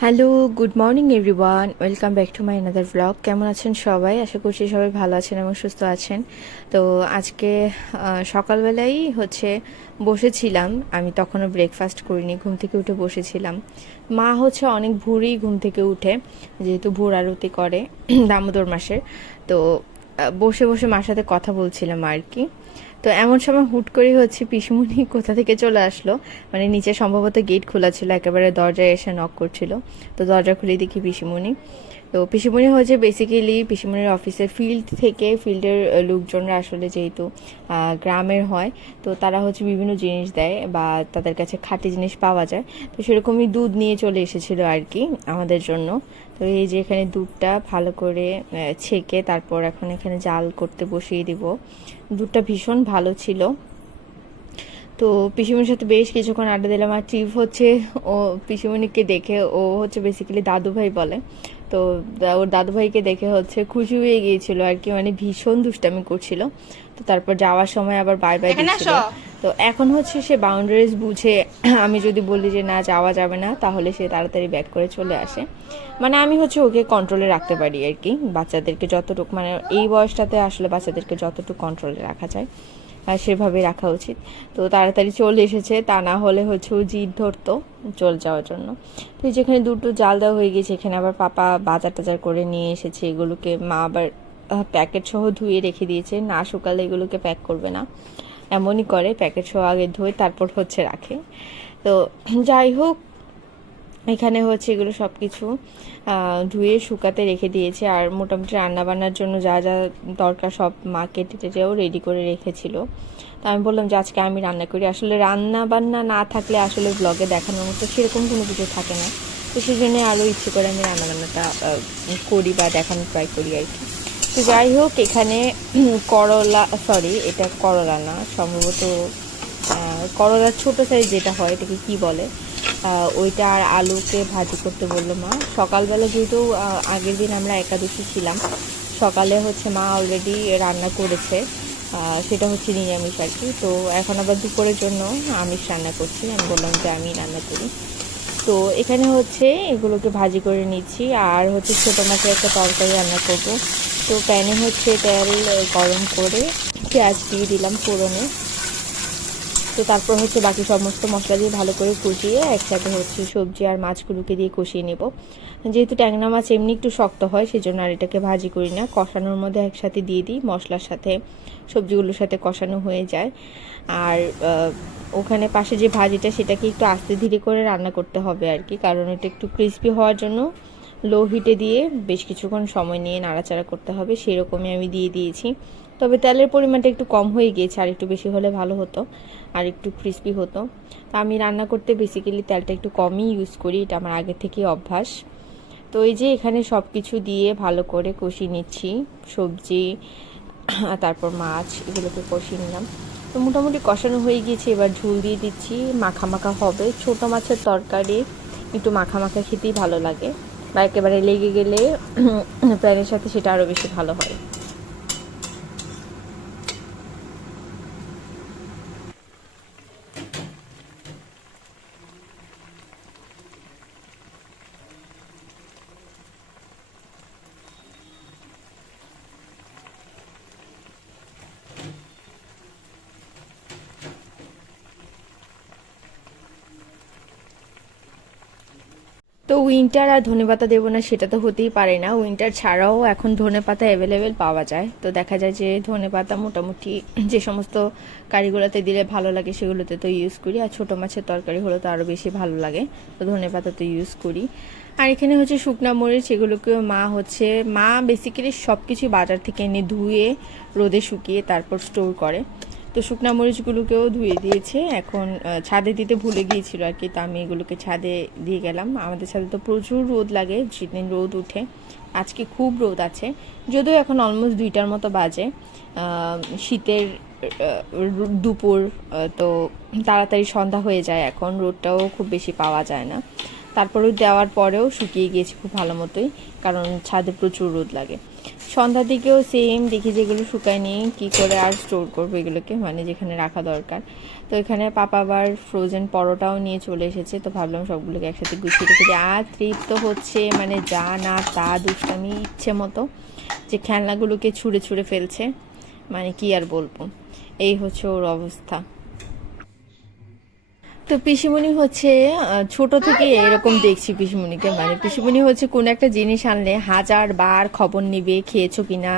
Hello good morning everyone welcome back to my another blog কেমন আছেন সবাই? আশা করছি সবাই ভালো আছেন এবং সুস্থ আছেন। তো আজকে সকালবেলাই হচ্ছে বসেছিলাম। আমি তখনও ব্রেকফাস্ট করিনি, ঘুম থেকে উঠে বসেছিলাম। মা হচ্ছে অনেক ভোরেই ঘুম থেকে উঠে, যেহেতু ভোর আরতি করে দামোদর মাসের। তো বসে বসে মার সাথে কথা বলছিলাম আর কি। তো এমন সময় হুট করে হচ্ছে পিসমুনি কোথা থেকে চলে আসলো। মানে নিচে সম্ভবত গেট খোলা ছিল, একেবারে দরজায় এসে নক করছিল। তো দরজা খুলে দেখি পিসিমণি। তো পিসিমণি হচ্ছে বেসিক্যালি পিসিমণির অফিসে ফিল্ড থেকে ফিল্ডের লোকজনরা আসলে যেহেতু গ্রামের হয়, তো তারা হচ্ছে বিভিন্ন জিনিস দেয় বা তাদের কাছে খাঁটি জিনিস পাওয়া যায়। তো সেরকমই দুধ নিয়ে চলে এসেছিল আর কি আমাদের জন্য। তো এই যে এখানে দুধটা ভালো করে ছেঁকে তারপর এখন এখানে জাল করতে বসিয়ে দিব। দুধটা ভীষণ ভালো ছিল। তো পিসিমনির সাথে বেশ কিছুক্ষণ আড্ডা দিলাম। আর ট্রিপ হচ্ছে ও পিসিমণিকে দেখে ও হচ্ছে বেসিক্যালি দাদু ভাই বলে। তো ওর দাদু ভাইকে দেখে হচ্ছে খুশি হয়ে গিয়েছিল আর কি মানে ভীষণ দুষ্টামি করছিল। তো তারপর যাওয়ার সময় আবার বাই বাই দিচ্ছিল। তো এখন হচ্ছে সে বাউন্ডারিজ বুঝে আমি যদি বলি যে না যাওয়া যাবে না তাহলে সে তাড়াতাড়ি ব্যাক করে চলে আসে। মানে আমি হচ্ছে ওকে কন্ট্রোলে রাখতে পারি আর কি। বাচ্চাদেরকে যতটুকু মানে এই বয়সটাতে আসলে বাচ্চাদেরকে যতটুকু কন্ট্রোলে রাখা যায়। সেভাবে রাখা উচিত। তো তাড়াতাড়ি চলে এসেছে, তা না হলে হচ্ছে ও জিদ ধরতো চলে যাওয়ার জন্য। তো যেখানে দুটো জাল দেওয়া হয়ে গেছে, এখানে আবার পাপা বাজার টাজার করে নিয়ে এসেছে, এগুলোকে মা আবার প্যাকেট সহ ধুয়ে রেখে দিয়েছে। না শুকালে এগুলোকে প্যাক করবে না, এমনই করে প্যাকেট সহ আগে ধুয়ে তারপর হচ্ছে রাখে। তো যাই হোক এখানে হচ্ছে এগুলো সব কিছু ধুয়ে শুকাতে রেখে দিয়েছে। আর মোটামুটি রান্না বান্নার জন্য যা যা দরকার সব মা কেটে রেডি করে রেখেছিল। তো আমি বললাম যে, আজকে আমি রান্না করি। আসলে রান্না বান্না না থাকলে আসলে ব্লগে দেখানোর মতো সেরকম কোনো কিছু থাকে না। তো সেই জন্য আরও ইচ্ছে করে আমি রান্না বান্নাটা করি বা দেখানোর ট্রাই করি আর কি। তো যাই হোক, এখানে করলা সরি এটা করলা না, সম্ভবত করলার ছোটো সাইজ যেটা হয়, এটাকে কি বলে? ওইটা আর আলুকে ভাজি করতে বলল মা। সকালবেলা যেহেতু আগের দিন আমরা একাদশী ছিলাম, সকালে হচ্ছে মা অলরেডি রান্না করেছে সেটা হচ্ছে নিরামিষ আর কি। তো এখন আবার দুপুরের জন্য আমিষ রান্না করছি। আমি বললাম যে আমি রান্না করি। তো এখানে হচ্ছে এগুলোকে ভাজি করে নিচ্ছি। আর হচ্ছে ছোটো মাছের একটা তরকারি রান্না করব। তো প্যানে হচ্ছে তেল গরম করে পেঁয়াজ দিয়ে দিলাম ফোড়নে। তো তারপর হচ্ছে বাকি সমস্ত মশলা দিয়ে ভালো করে কষিয়ে একসাথে হচ্ছে সবজি আর মাছগুলোকে দিয়ে কষিয়ে নেব। যেহেতু ট্যাংরা মাছ এমনি একটু শক্ত হয় সেই জন্য আর এটাকে ভাজি করি না। কষানোর মধ্যে একসাথে দিয়ে দিই, মশলার সাথে, সবজিগুলোর সাথে কষানো হয়ে যায়। আর ওখানে পাশে যে ভাজিটা, সেটাকে একটু আস্তে ধীরে করে রান্না করতে হবে আর কি। কারণ এটা একটু ক্রিস্পি হওয়ার জন্য লো হিটে দিয়ে বেশ কিছুক্ষণ সময় নিয়ে নাড়াচাড়া করতে হবে। সেরকমই আমি দিয়ে দিয়েছি। তবে তেলের পরিমাণটা একটু কম হয়ে গিয়েছে, আর একটু বেশি হলে ভালো হতো, আর একটু ক্রিস্পি হতো। তো আমি রান্না করতে বেসিক্যালি তেলটা একটু কমই ইউজ করি, এটা আমার আগে থেকেই অভ্যাস। তো এই যে এখানে সব কিছু দিয়ে ভালো করে কষিয়ে নিচ্ছি, সবজি, তারপর মাছ, এগুলোকে কষিয়ে নিলাম। তো মোটামুটি কষানো হয়ে গিয়েছে, এবার ঝুল দিয়ে দিচ্ছি, মাখা মাখা হবে। ছোট মাছের তরকারি, একটু মাখা মাখা খেতেই ভালো লাগে, বা একেবারে লেগে গেলে প্যানের সাথে সেটা আরও বেশি ভালো হয়। তো উইন্টার আর ধনেপাতা দেবো না, সেটা তো হতেই পারে না। উইন্টার ছাড়াও এখন ধনেপাতা অ্যাভেলেবেল পাওয়া যায়। তো দেখা যায় যে ধনেপাতা মোটামুটি যে সমস্ত কারিগুলোতে দিলে ভালো লাগে সেগুলোতে তো ইউজ করি। আর ছোটো মাছের তরকারি হলে তো আরও বেশি ভালো লাগে। তো ধনেপাতা তো ইউজ করি। আর এখানে হচ্ছে শুকনা মরিচ এগুলোকে মা হচ্ছে, মা বেসিক্যালি সব কিছুই বাজার থেকে এনে ধুয়ে, রোদে শুকিয়ে তারপর স্টোর করে। তো শুকনা মরিচগুলোকেও ধুয়ে দিয়েছে। এখন ছাদে দিতে ভুলে গিয়েছিল আর কি, তো আমি এগুলোকে ছাদে দিয়ে গেলাম। আমাদের ছাদে তো প্রচুর রোদ লাগে যেদিন রোদ উঠে। আজকে খুব রোদ আছে, যদিও এখন অলমোস্ট দুইটার মতো বাজে। শীতের দুপুর তো তাড়াতাড়ি সন্ধ্যা হয়ে যায় এখন, রোদটাও খুব বেশি পাওয়া যায় না। তারপরেও দেওয়ার পরেও শুকিয়ে গিয়েছে খুব ভালো মতোই, কারণ ছাদে প্রচুর রোদ লাগে। সন্ধ্যার দিকেও সেম দেখি যেগুলো শুকায়নি কি করে আর স্টোর করব এগুলোকে মানে যেখানে রাখা দরকার। তো এখানে পাপা আবার ফ্রোজেন পরোটাও নিয়ে চলে এসেছে, তো ভাবলাম সবগুলোকে একসাথে গুছিয়ে রেখে দিই। আর তৃপ্ত হচ্ছে মানে যা না তা দুষ্টামি ইচ্ছে মতো, যে খেলনাগুলোকে ছুঁড়ে ছুঁড়ে ফেলছে মানে কি আর বলব? এই হচ্ছে ওর অবস্থা। তো পিসিমণি হচ্ছে ছোট থেকে এরকম দেখছি পিসিমণিকে। মানে পিসিমণি হচ্ছে কোন একটা জিনিস আনলে হাজার বার খবর নিবে, খেয়েছো কিনা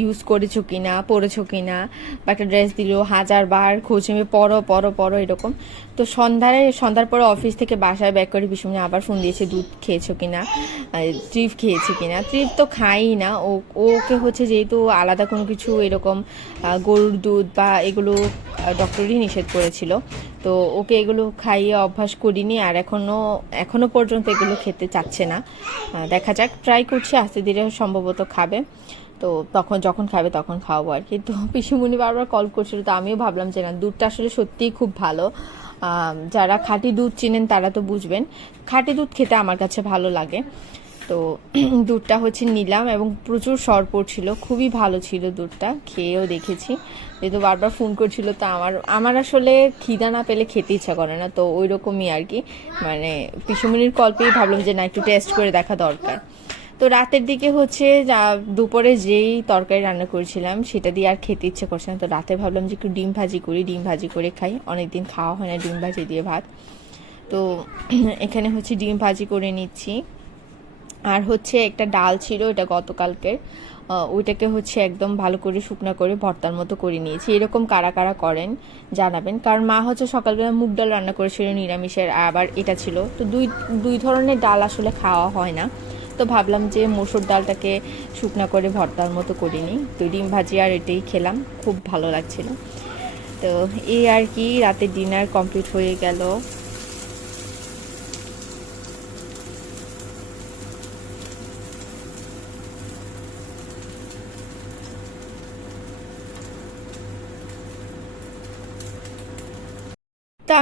ইউজ করেছ কিনা পরেছো কিনা, বা একটা ড্রেস দিল, হাজার বার খোঁজ নেবে পরো পরো পরো এরকম। তো সন্ধ্যায়, সন্ধ্যার পরে অফিস থেকে বাসায় ব্যাক করে পিসিমণি আবার ফোন দিয়েছে, দুধ খেয়েছো কিনা ট্রিপ খেয়েছে কিনা? ট্রিপ তো খাই না, ও, ওকে হচ্ছে যেহেতু আলাদা কোনো কিছু এরকম গরুর দুধ বা এগুলো ডক্টরই নিষেধ করেছিল। তো ওকে এগুলো খাইয়ে অভ্যাস করিনি আর এখনও এখনও পর্যন্ত এগুলো খেতে চাচ্ছে না। দেখা যাক ট্রাই করছি, আস্তে ধীরে সম্ভবত খাবে। তো তখন, যখন খাবে তখন খাওয়াবো আর কি। তো পিসিমুনি বারবার কল করছিল, তো আমিও ভাবলাম যে না, দুধটা আসলে সত্যিই খুব ভালো। যারা খাঁটি দুধ চিনেন তারা তো বুঝবেন। খাঁটি দুধ খেতে আমার কাছে ভালো লাগে। তো দুধটা হচ্ছে নিলাম এবং প্রচুর সর পড়ছিল, খুবই ভালো ছিল দুধটা, খেয়েও দেখেছি। যেহেতু বারবার ফোন করছিল, তো আমার আমার আসলে খিদা না পেলে খেতে ইচ্ছা করে না, তো ওই রকমই আর কি। মানে পিসুমনির কল্পেই ভাবলাম যে না, একটু টেস্ট করে দেখা দরকার। তো রাতের দিকে হচ্ছে, যা- দুপুরে যেই তরকারি রান্না করেছিলাম, সেটা দিয়ে আর খেতে ইচ্ছে করছে না। তো রাতে ভাবলাম যে একটু ডিম ভাজি করি, ডিম ভাজি করে খাই। অনেকদিন খাওয়া হয় না ডিম ভাজি দিয়ে ভাত। তো এখানে হচ্ছে ডিম ভাজি করে নিচ্ছি। আর হচ্ছে একটা ডাল ছিল, এটা গতকালকের। ওইটাকে হচ্ছে একদম ভালো করে শুকনো করে ভর্তার মতো করে নিয়েছি। এরকম কারা কারা করেন জানাবেন। কারণ মা হচ্ছে সকালবেলা মুগ ডাল রান্না করেছিল নিরামিষের, আবার এটা ছিল। তো দুই দুই ধরনের ডাল আসলে খাওয়া হয় না। তো ভাবলাম যে মসুর ডালটাকে শুকনো করে ভর্তার মতো করে নিই। তো ডিম ভাজি আর এটাই খেলাম। খুব ভালো লাগছিল। তো এই আর কি, রাতের ডিনার কমপ্লিট হয়ে গেল।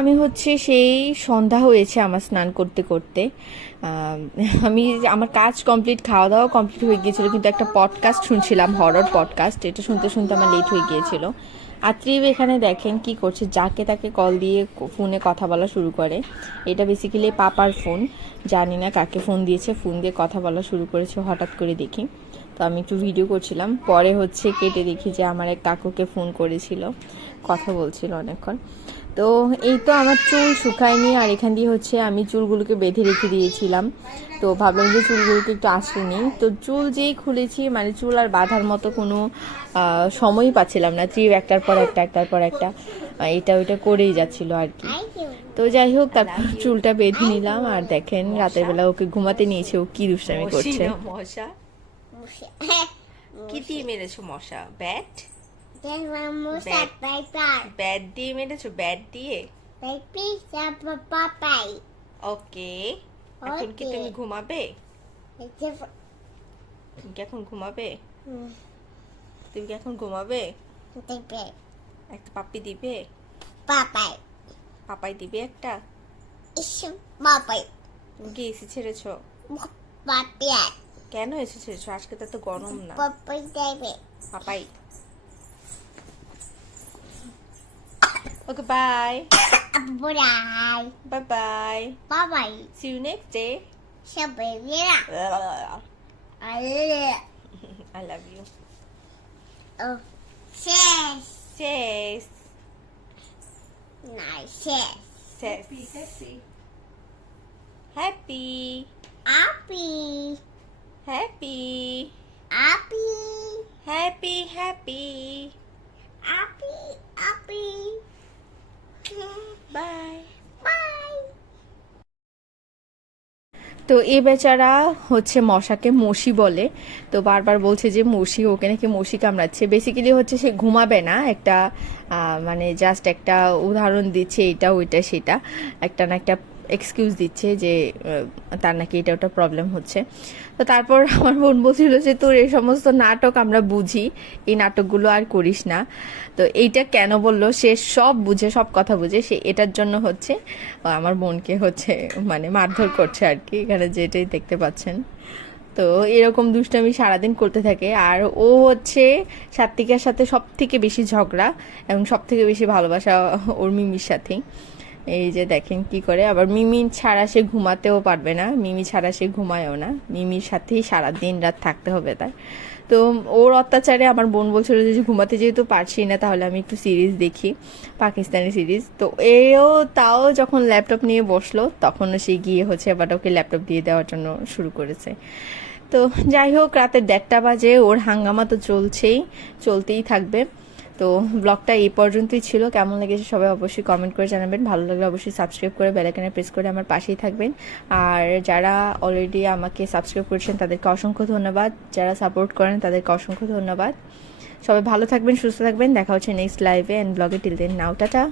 আমি হচ্ছে সেই সন্ধ্যা হয়েছে আমার স্নান করতে করতে। আমি আমার কাজ কমপ্লিট খাওয়া দাওয়া কমপ্লিট হয়ে গিয়েছিল, কিন্তু একটা পডকাস্ট শুনছিলাম হরর পডকাস্ট এটা শুনতে শুনতে আমার লেট হয়ে গিয়েছিল। আত্রিব এখানে দেখেন কি করছে, যাকে তাকে কল দিয়ে ফোনে কথা বলা শুরু করে। এটা বেসিক্যালি পাপার ফোন জানি না কাকে ফোন দিয়েছে ফোন দিয়ে কথা বলা শুরু করেছে হঠাৎ করে দেখি। তো আমি একটু ভিডিও করছিলাম, পরে হচ্ছে কেটে দেখি যে আমার এক কাকুকে ফোন করেছিল, কথা বলছিল অনেকক্ষণ। তো এই তো আমার চুল শুকায়নি আর এখান দিয়ে হচ্ছে আমি চুলগুলোকে বেঁধে রেখে দিয়েছিলাম। তো ভাবলাম যে চুলগুলোকে একটু আশ্রয় নিই। তো চুল যেই খুলেছি মানে চুল আর বাঁধার মতো কোনো সময়ই পাচ্ছিলাম না। ত্রিপ একটার পর একটা একটার পর একটা এটা ওইটা করেই যাচ্ছিল আর কি। তো যাই হোক তারপর চুলটা বেঁধে নিলাম। আর দেখেন রাতের বেলা ওকে ঘুমাতে নিয়েছে ও কি দুষ্টামি করছে। মশা? কি দিয়ে মেরেছো মশা? ব্যাট. ব্যাট দিয়ে মেরেছো ব্যাট দিয়ে. ওকে এখন কি তুমি ঘুমাবে? তুমি কি এখন ঘুমাবে? তুমি কি এখন ঘুমাবে? একটা পাপ্পি দিবে? Papai. পাপাই দিবে একটা. তুমি কি এসি ছেড়েছো? Papai. কেন এসি ছেড়েছো? আজকে তো গরম না। Papai baby. পাপাই। goodbye. bye. bye. Bye bye. Bye bye. See you next day. I love you. Oh, sis. Sis. Nice. Sis. Happy. Happy. Happy. Happy. Happy. Happy. Happy. Happy. Happy. Bye তো এ বেচারা হচ্ছে মশাকে মশি বলে। তো বারবার বলছে যে মশি ওকে নাকি মশি কামড়াচ্ছে। বেসিক্যালি হচ্ছে সে ঘুমাবে না। একটা মানে জাস্ট একটা উদাহরণ দিচ্ছে এটা ওইটা সেটা। একটা না একটা এক্সকিউজ দিচ্ছে যে তার নাকি এটা ওটা প্রবলেম হচ্ছে। তো তারপর আমার বোন বলছিল যে, তোর এই সমস্ত নাটক আমরা বুঝি, এই নাটকগুলো আর করিস না। তো এইটা কেন বলল? সে সব বুঝে, সব কথা বুঝে, সে এটার জন্য হচ্ছে আমার বোনকে হচ্ছে মানে মারধর করছে আর কি, এখানে যেটাই দেখতে পাচ্ছেন। তো এরকম দুষ্টামি সারাদিন করতে থাকে। আর ও হচ্ছে সাত্বিকার সাথে সব থেকে বেশি ঝগড়া এবং সব থেকে বেশি ভালোবাসা ওর মিমির সাথেই। এই যে দেখেন কি করে, আবার মিমি ছাড়া সে ঘুমাতেও পারবে না, মিমি ছাড়া সে ঘুমায়ও না, মিমির সাথেই সারা দিন রাত থাকতে হবে তার। তো ওর অত্যাচারে আমার বোন বলছিল যে ঘুমাতে যেহেতু পারছি না, তাহলে আমি একটু সিরিজ দেখি, পাকিস্তানি সিরিজ। তো এও তাও যখন ল্যাপটপ নিয়ে বসল, তখনও সে গিয়ে হচ্ছে আবার ওকে ল্যাপটপ দিয়ে দেওয়ার জন্য শুরু করেছে। তো যাই হোক, রাতের দেড়টা বাজে, ওর হাঙ্গামা তো চলছেই, চলতেই থাকবে। তো ব্লগটা এই পর্যন্তই ছিল। কেমন লেগেছে সবাই অবশ্যই কমেন্ট করে জানাবেন। ভালো লাগলে অবশ্যই সাবস্ক্রাইব করে বেলাকানে প্রেস করে আমার পাশেই থাকবেন। আর যারা অলরেডি আমাকে সাবস্ক্রাইব করেছেন, তাদেরকে অসংখ্য ধন্যবাদ। যারা সাপোর্ট করেন, তাদেরকে অসংখ্য ধন্যবাদ। সবাই ভালো থাকবেন, সুস্থ থাকবেন। দেখা হচ্ছে নেক্সট লাইভে অ্যান্ড ব্লগে টিল দেন নাও টাটা